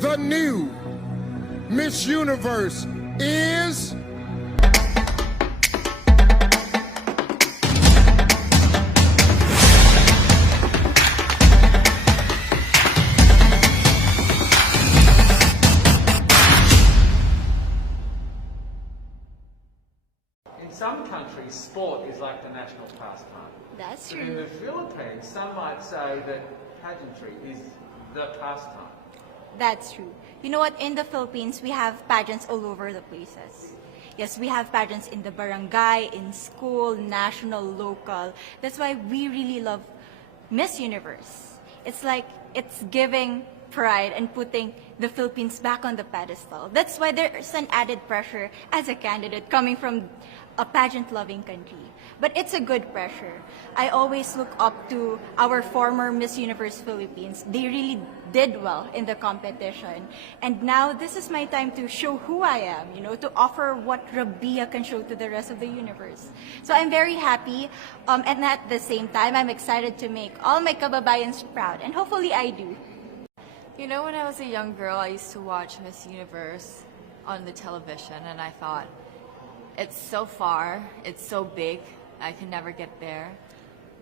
the new Miss Universe is... In some countries, sport is like the national pastime. That's But in true. the Philippines, some might say that pageantry is the pastime. That's true. You know what? In the Philippines, we have pageants all over the places. Yes, we have pageants in the barangay, in school, national, local. That's why we really love Miss Universe. It's like it's giving pride and putting the Philippines back on the pedestal. That's why there's an added pressure as a candidate coming from a pageant-loving country. But it's a good pressure. I always look up to our former Miss Universe Philippines. They really did well in the competition. And now this is my time to show who I am, to offer what Rubiya can show to the rest of the universe. So I'm very happy, and at the same time, I'm excited to make all my kababayans proud, and hopefully I do. You know, when I was a young girl, I used to watch Miss Universe on the television, and I thought, it's so far, it's so big, I can never get there.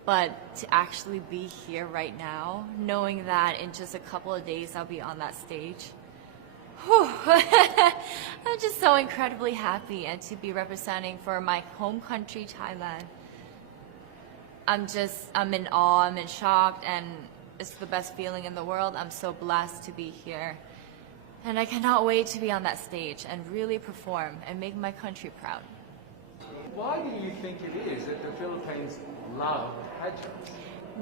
But to actually be here right now, knowing that in just a couple of days I'll be on that stage, whew, I'm just so incredibly happy, and to be representing for my home country, Thailand. I'm in awe, I'm in shock, and it's the best feeling in the world. I'm so blessed to be here. And I cannot wait to be on that stage and really perform and make my country proud. Why do you think it is that the Philippines love pageants?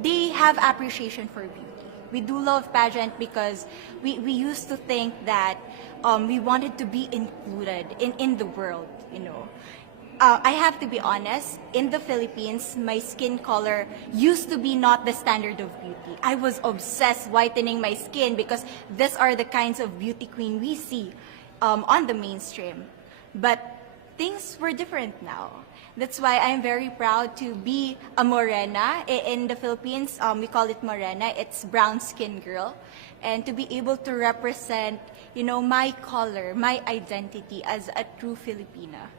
They have appreciation for beauty. We do love pageant because we used to think that we wanted to be included in the world, I have to be honest, in the Philippines, my skin color used to be not the standard of beauty. I was obsessed whitening my skin because these are the kinds of beauty queen we see on the mainstream. But things were different now. That's why I'm very proud to be a morena. In the Philippines, we call it morena. It's brown skin girl. And to be able to represent, my color, my identity as a true Filipina.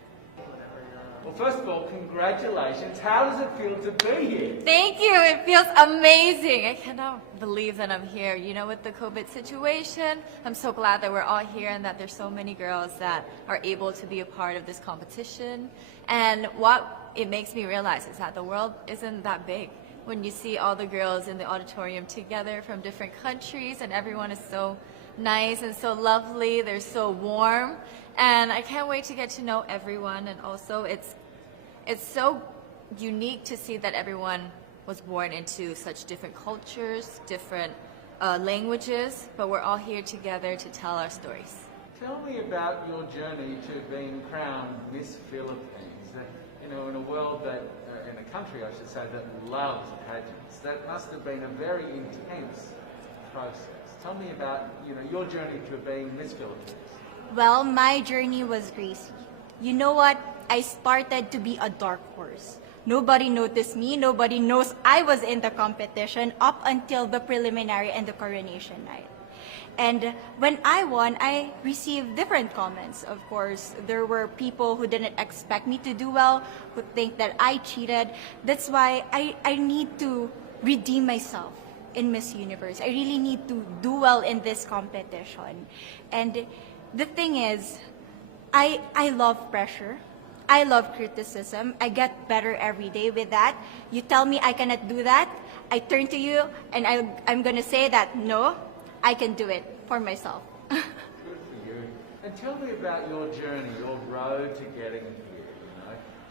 Well, first of all, congratulations. How does it feel to be here? Thank you. It feels amazing. I cannot believe that I'm here. With the COVID situation, I'm so glad that we're all here and that there's so many girls that are able to be a part of this competition. And what it makes me realize is that the world isn't that big. When you see all the girls in the auditorium together from different countries, and everyone is so nice and so lovely, they're so warm. And I can't wait to get to know everyone. And also it's so unique to see that everyone was born into such different cultures, different languages, but we're all here together to tell our stories. Tell me about your journey to being crowned Miss Philippines. In a world that, in a country I should say, that loves pageants. That must have been a very intense process. Tell me about, your journey to being Miss Philippines. Well, my journey was crazy. You know what? I started to be a dark horse. Nobody noticed me. Nobody knows I was in the competition up until the preliminary and the coronation night. And when I won, I received different comments. Of course, there were people who didn't expect me to do well, who think that I cheated. That's why I need to redeem myself in Miss Universe. I really need to do well in this competition. And the thing is, I love pressure. I love criticism. I get better every day with that. You tell me I cannot do that, I turn to you and I'm going to say that, no, I can do it for myself. Good for you. And tell me about your journey, your road to getting here.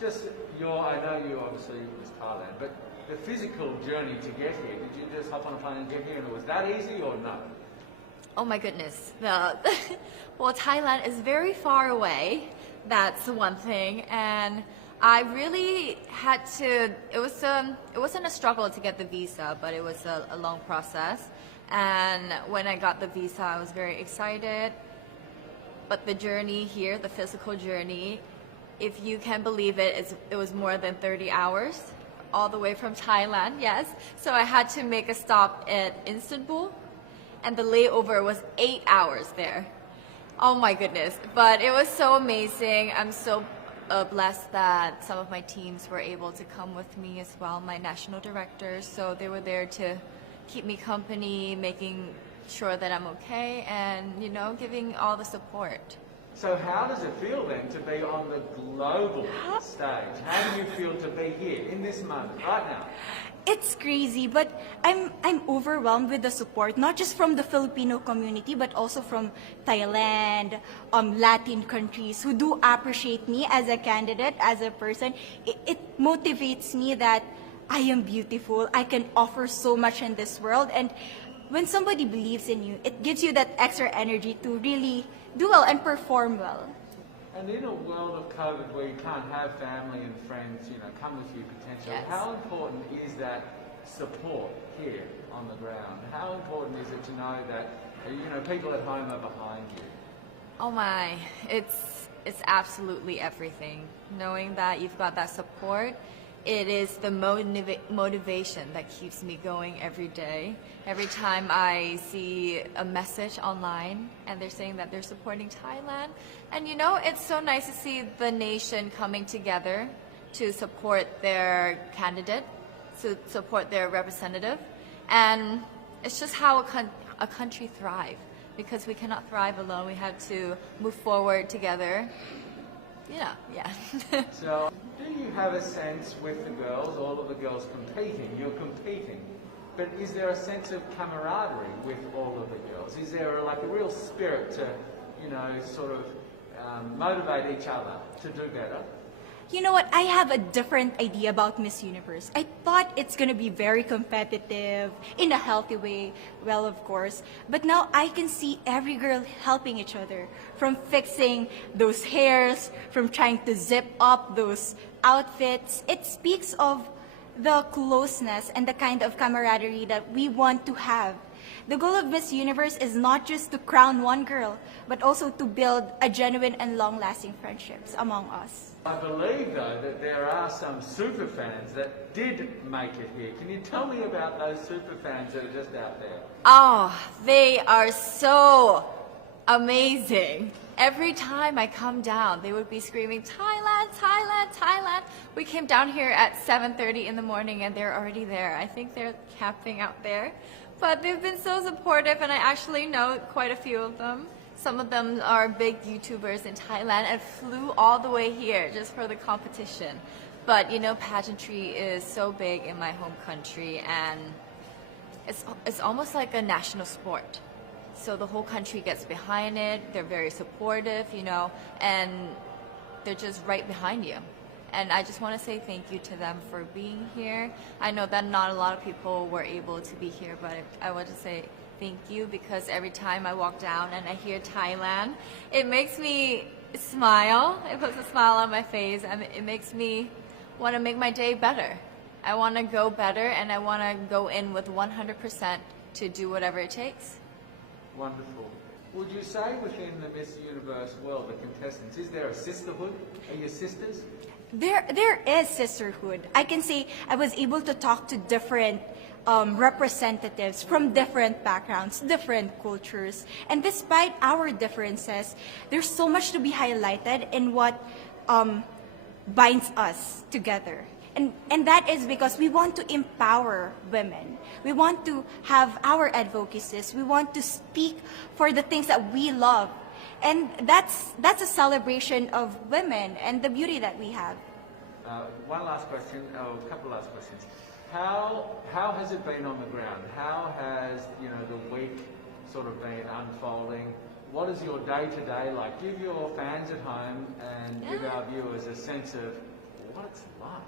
I know you obviously was Thailand, but the physical journey to get here, did you just hop on a plane and get here and it was that easy or no? Oh my goodness. Well, Thailand is very far away. That's one thing. And I really had to, it wasn't a struggle to get the visa, but it was a long process. And when I got the visa, I was very excited. But the journey here, the physical journey, if you can believe it, it was more than 30 hours, all the way from Thailand, yes. So I had to make a stop at Istanbul. and the layover was 8 hours there. Oh my goodness. But it was so amazing. I'm so blessed that some of my teams were able to come with me as well, my national directors. So they were there to keep me company, making sure that I'm okay, and, you know, giving all the support. So how does it feel then to be on the global stage? How do you feel to be here in this moment, right now? It's crazy, but I'm overwhelmed with the support, not just from the Filipino community, but also from Thailand, Latin countries who do appreciate me as a candidate, as a person. It motivates me that I am beautiful, I can offer so much in this world, and when somebody believes in you, it gives you that extra energy to really do well and perform well. And in a world of COVID where you can't have family and friends, you know, come with you potentially, Yes. how important is that support here on the ground? How important is it to know that, you know, people at home are behind you? Oh my, it's absolutely everything. Knowing that you've got that support, it is the motivation that keeps me going every day. Every time I see a message online and they're saying that they're supporting Thailand, and you know, it's so nice to see the nation coming together to support their candidate, to support their representative, and it's just how a country thrives. Because we cannot thrive alone, we have to move forward together. Yeah. So, do you have a sense with the girls, all of the girls competing, you're competing, but is there a sense of camaraderie with all of the girls? Is there like a real spirit to, you know, sort of motivate each other to do better? You know what? I have a different idea about Miss Universe. I thought it's gonna be very competitive, in a healthy way, well, of course. But now I can see every girl helping each other, from fixing those hairs, from trying to zip up those outfits. It speaks of the closeness and the kind of camaraderie that we want to have. The goal of Miss Universe is not just to crown one girl, but also to build a genuine and long-lasting friendships among us. I believe, though, that there are some super fans that did make it here. Can you tell me about those super fans that are just out there? Oh, they are so amazing. Every time I come down, they would be screaming, Thailand, Thailand, Thailand. We came down here at 7:30 in the morning and they're already there. I think they're camping out there. But they've been so supportive, and I actually know quite a few of them. Some of them are big YouTubers in Thailand and flew all the way here just for the competition. But you know, pageantry is so big in my home country, and it's almost like a national sport. So the whole country gets behind it. They're very supportive, you know, and they're just right behind you. And I just want to say thank you to them for being here. I know that not a lot of people were able to be here, but I want to say thank you, because every time I walk down and I hear Thailand, it makes me smile. It puts a smile on my face, and it makes me want to make my day better. I want to go better, and I want to go in with 100% to do whatever it takes. Wonderful. Would you say within the Miss Universe world, the contestants, is there a sisterhood? Are you sisters? There is sisterhood. I can say I was able to talk to different representatives from different backgrounds, different cultures. And despite our differences, there's so much to be highlighted in what binds us together. And that is because we want to empower women. We want to have our advocacies. We want to speak for the things that we love. And that's a celebration of women and the beauty that we have. One last question, a couple of last questions. How has it been on the ground? How has, you know, the week sort of been unfolding? What is your day-to-day like? Give your fans at home and give our viewers a sense of what it's like.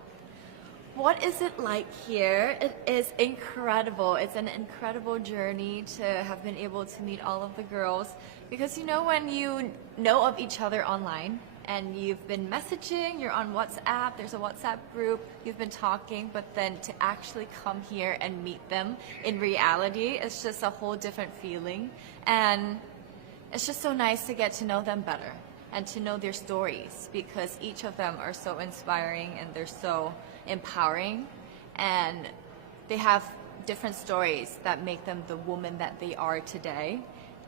What is it like here? It is incredible. It's an incredible journey to have been able to meet all of the girls, because you know, when you know of each other online and you've been messaging, you're on WhatsApp, there's a WhatsApp group, you've been talking, but then to actually come here and meet them in reality, it's just a whole different feeling. And it's just so nice to get to know them better and to know their stories, because each of them are so inspiring and they're so empowering, and they have different stories that make them the woman that they are today.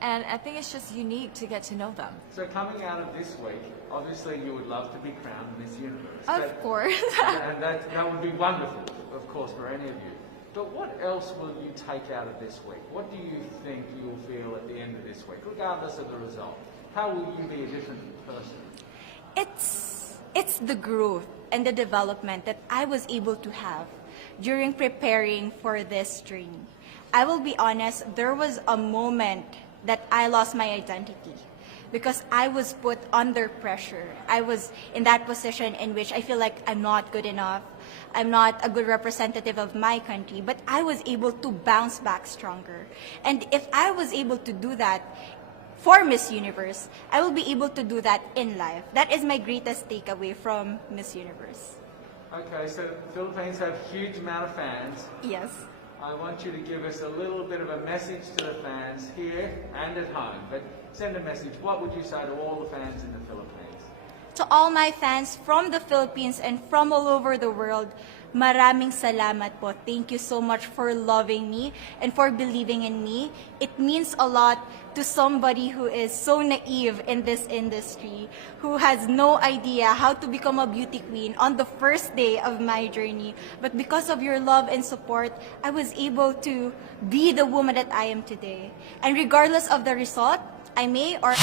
And I think it's just unique to get to know them. So coming out of this week, obviously you would love to be crowned Miss Universe. Of course. And that would be wonderful, of course, for any of you. But what else will you take out of this week? What do you think you'll feel at the end of this week, regardless of the result? How will you be a different person? It's the growth and the development that I was able to have during preparing for this journey. I will be honest, there was a moment that I lost my identity because I was put under pressure. I was in that position in which I feel like I'm not good enough. I'm not a good representative of my country, but I was able to bounce back stronger. And if I was able to do that for Miss Universe, I will be able to do that in life. That is my greatest takeaway from Miss Universe. Okay, so Philippines have a huge amount of fans. Yes. I want you to give us a little bit of a message to the fans here and at home. But send a message. What would you say to all the fans in the Philippines? To all my fans from the Philippines and from all over the world, maraming salamat po. Thank you so much for loving me and for believing in me. It means a lot to somebody who is so naive in this industry, who has no idea how to become a beauty queen on the first day of my journey. But because of your love and support, I was able to be the woman that I am today. And regardless of the result, I may or